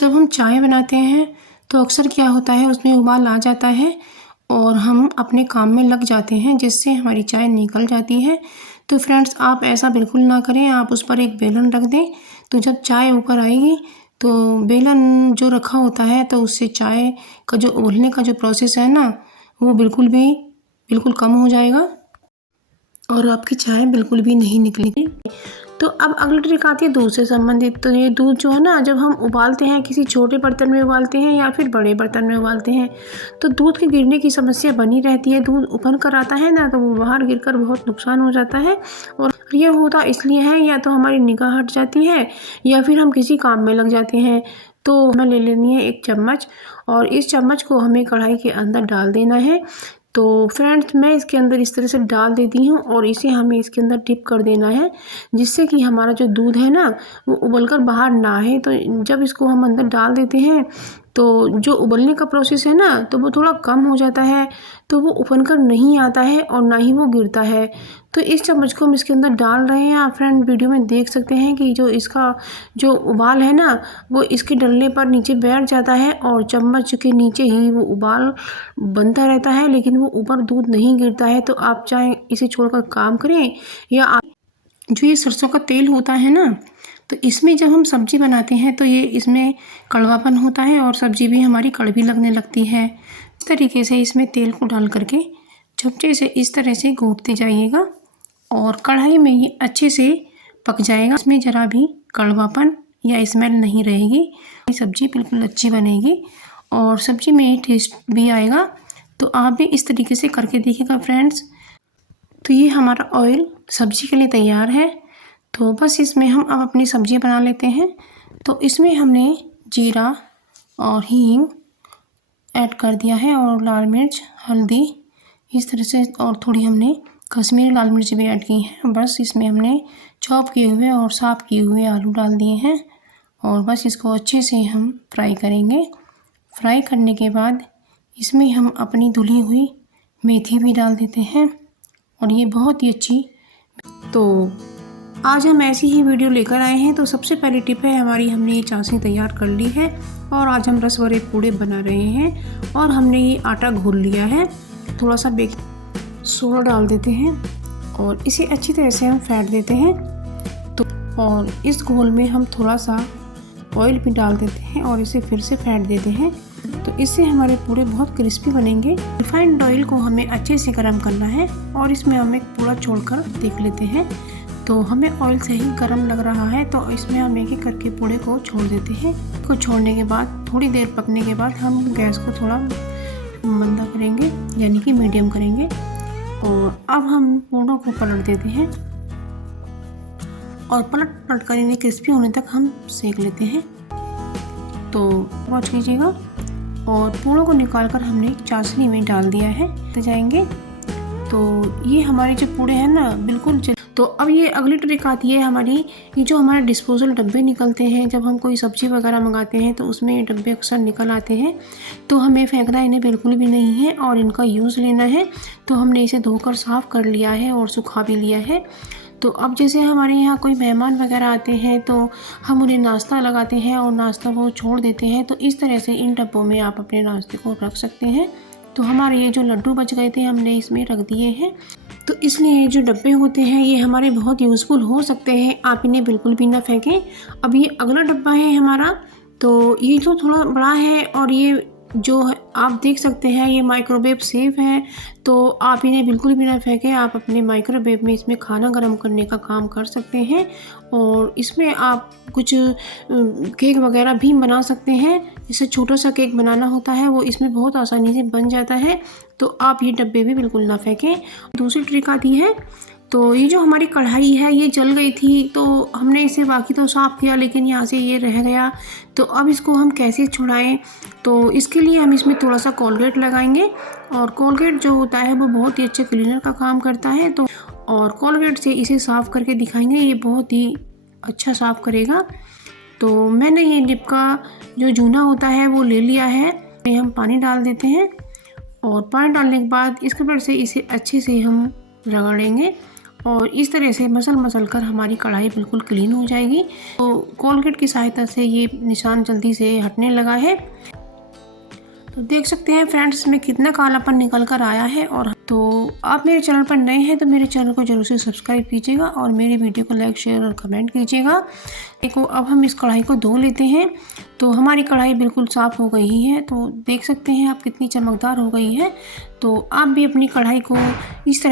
जब हम चाय बनाते हैं तो अक्सर क्या होता है, उसमें उबाल आ जाता है और हम अपने काम में लग जाते हैं, जिससे हमारी चाय निकल जाती है। तो फ्रेंड्स, आप ऐसा बिल्कुल ना करें। आप उस पर एक बेलन रख दें, तो जब चाय ऊपर आएगी तो बेलन जो रखा होता है तो उससे चाय का जो उबलने का जो प्रोसेस है ना, वो बिल्कुल कम हो जाएगा और आपकी चाय बिल्कुल भी नहीं निकलेगी। तो अब अगली ट्रिक आती है दूध से संबंधित। तो ये दूध जो है ना, जब हम उबालते हैं, किसी छोटे बर्तन में उबालते हैं या फिर बड़े बर्तन में उबालते हैं, तो दूध के गिरने की समस्या बनी रहती है। दूध उबल कर आता है ना, तो वो बाहर गिरकर बहुत नुकसान हो जाता है। और ये होता इसलिए है, या तो हमारी निगाह हट जाती है या फिर हम किसी काम में लग जाते हैं। तो हमें ले लेनी है एक चम्मच और इस चम्मच को हमें कढ़ाई के अंदर डाल देना है। तो फ्रेंड्स, मैं इसके अंदर इस तरह से डाल देती हूँ और इसे हमें इसके अंदर डिप कर देना है, जिससे कि हमारा जो दूध है ना, वो उबलकर बाहर ना आए। तो जब इसको हम अंदर डाल देते हैं तो जो उबलने का प्रोसेस है ना, तो वो थोड़ा कम हो जाता है, तो वो उबल कर नहीं आता है और ना ही वो गिरता है। तो इस चम्मच को हम इसके अंदर डाल रहे हैं। आप फ्रेंड वीडियो में देख सकते हैं कि जो इसका जो उबाल है ना, वो इसके डलने पर नीचे बैठ जाता है और चम्मच के नीचे ही वो उबाल बनता रहता है, लेकिन वो ऊपर दूध नहीं गिरता है। तो आप चाहे इसे छोड़कर काम करें, या आप जो ये सरसों का तेल होता है ना, तो इसमें जब हम सब्जी बनाते हैं तो ये इसमें कड़वापन होता है और सब्जी भी हमारी कड़वी लगने लगती है। इस तरीके से इसमें तेल को डाल करके चमचे से इस तरह से घोटते जाइएगा और कढ़ाई में ये अच्छे से पक जाएगा। इसमें ज़रा भी कड़वापन या स्मेल नहीं रहेगी। सब्जी बिल्कुल अच्छी बनेगी और सब्जी में टेस्ट भी आएगा। तो आप भी इस तरीके से करके देखिएगा फ्रेंड्स। तो ये हमारा ऑयल सब्जी के लिए तैयार है। तो बस इसमें हम अब अपनी सब्जी बना लेते हैं। तो इसमें हमने जीरा और हींग ऐड कर दिया है और लाल मिर्च, हल्दी इस तरह से, और थोड़ी हमने कश्मीरी लाल मिर्च भी ऐड की है। बस इसमें हमने चॉप किए हुए और साफ़ किए हुए आलू डाल दिए हैं और बस इसको अच्छे से हम फ्राई करेंगे। फ्राई करने के बाद इसमें हम अपनी धुली हुई मेथी भी डाल देते हैं और ये बहुत ही अच्छी। तो आज हम ऐसी ही वीडियो लेकर आए हैं। तो सबसे पहली टिप है हमारी, हमने ये चाशनी तैयार कर ली है और आज हम रस भरे पूड़े बना रहे हैं और हमने ये आटा घोल लिया है। थोड़ा सा बेकिंग सोडा डाल देते हैं और इसे अच्छी तरह से हम फेंट देते हैं। तो और इस घोल में हम थोड़ा सा ऑयल भी डाल देते हैं और इसे फिर से फेंट देते हैं। तो इससे हमारे पूड़े बहुत क्रिस्पी बनेंगे। रिफाइंड ऑयल को हमें अच्छे से गर्म करना है और इसमें हम एक पूड़ा छोड़कर देख लेते हैं। तो हमें ऑयल से ही गर्म लग रहा है, तो इसमें हम एक एक करके पूड़े को छोड़ देते हैं। को छोड़ने के बाद थोड़ी देर पकने के बाद हम गैस को थोड़ा मंदा करेंगे, यानी कि मीडियम करेंगे। और अब हम पूड़ों को पलट देते हैं और पलट कर इन्हें क्रिस्पी होने तक हम सेक लेते हैं। तो वॉच कीजिएगा। और पूड़ों को निकालकर हमने चाशनी में डाल दिया है, तो जाएंगे। तो ये हमारे जो पूड़े हैं ना, बिल्कुल। तो अब ये अगली ट्रिक आती है हमारी, ये जो हमारे डिस्पोजल डब्बे निकलते हैं, जब हम कोई सब्ज़ी वगैरह मंगाते हैं तो उसमें ये डब्बे अक्सर निकल आते हैं। तो हमें फेंकना इन्हें बिल्कुल भी नहीं है और इनका यूज़ लेना है। तो हमने इसे धोकर साफ़ कर लिया है और सुखा भी लिया है। तो अब जैसे हमारे यहाँ कोई मेहमान वगैरह आते हैं तो हम उन्हें नाश्ता लगाते हैं और नाश्ता वो छोड़ देते हैं। तो इस तरह से इन डब्बों में आप अपने नाश्ते को रख सकते हैं। तो हमारे ये जो लड्डू बच गए थे, हमने इसमें रख दिए हैं। तो इसलिए ये जो डब्बे होते हैं ये हमारे बहुत यूज़फुल हो सकते हैं। आप इन्हें बिल्कुल भी ना फेंकें। अब ये अगला डब्बा है हमारा। तो ये जो थोड़ा बड़ा है और ये जो है, आप देख सकते हैं ये माइक्रोवेव सेफ है। तो आप इन्हें बिल्कुल भी ना फेंकें। आप अपने माइक्रोवेव में इसमें खाना गर्म करने का काम कर सकते हैं और इसमें आप कुछ केक वगैरह भी बना सकते हैं। जैसे छोटा सा केक बनाना होता है, वो इसमें बहुत आसानी से बन जाता है। तो आप ये डब्बे भी बिल्कुल ना फेंकें। दूसरी ट्रिक आती है, तो ये जो हमारी कढ़ाई है ये जल गई थी, तो हमने इसे बाकी तो साफ़ किया, लेकिन यहाँ से ये रह गया। तो अब इसको हम कैसे छुड़ाएं? तो इसके लिए हम इसमें थोड़ा सा कोलगेट लगाएंगे और कोलगेट जो होता है वो बहुत ही अच्छे क्लीनर का काम करता है। तो और कोलगेट से इसे साफ़ करके दिखाएंगे, ये बहुत ही अच्छा साफ़ करेगा। तो मैंने ये डिप का जो जूना होता है वो ले लिया है। हम पानी डाल देते हैं और पानी डालने के बाद इसके ऊपर से इसे अच्छे से हम रगड़ेंगे और इस तरह से मसल कर हमारी कढ़ाई बिल्कुल क्लीन हो जाएगी। तो कोलगेट की सहायता से ये निशान जल्दी से हटने लगा है। तो देख सकते हैं फ्रेंड्स इसमें कितना कालापन निकल कर आया है। और तो आप मेरे चैनल पर नए हैं तो मेरे चैनल को जरूर से सब्सक्राइब कीजिएगा और मेरी वीडियो को लाइक शेयर और कमेंट कीजिएगा। देखो अब हम इस कढ़ाई को धो लेते हैं। तो हमारी कढ़ाई बिल्कुल साफ़ हो गई है। तो देख सकते हैं आप कितनी चमकदार हो गई है। तो आप भी अपनी कढ़ाई को इस तरह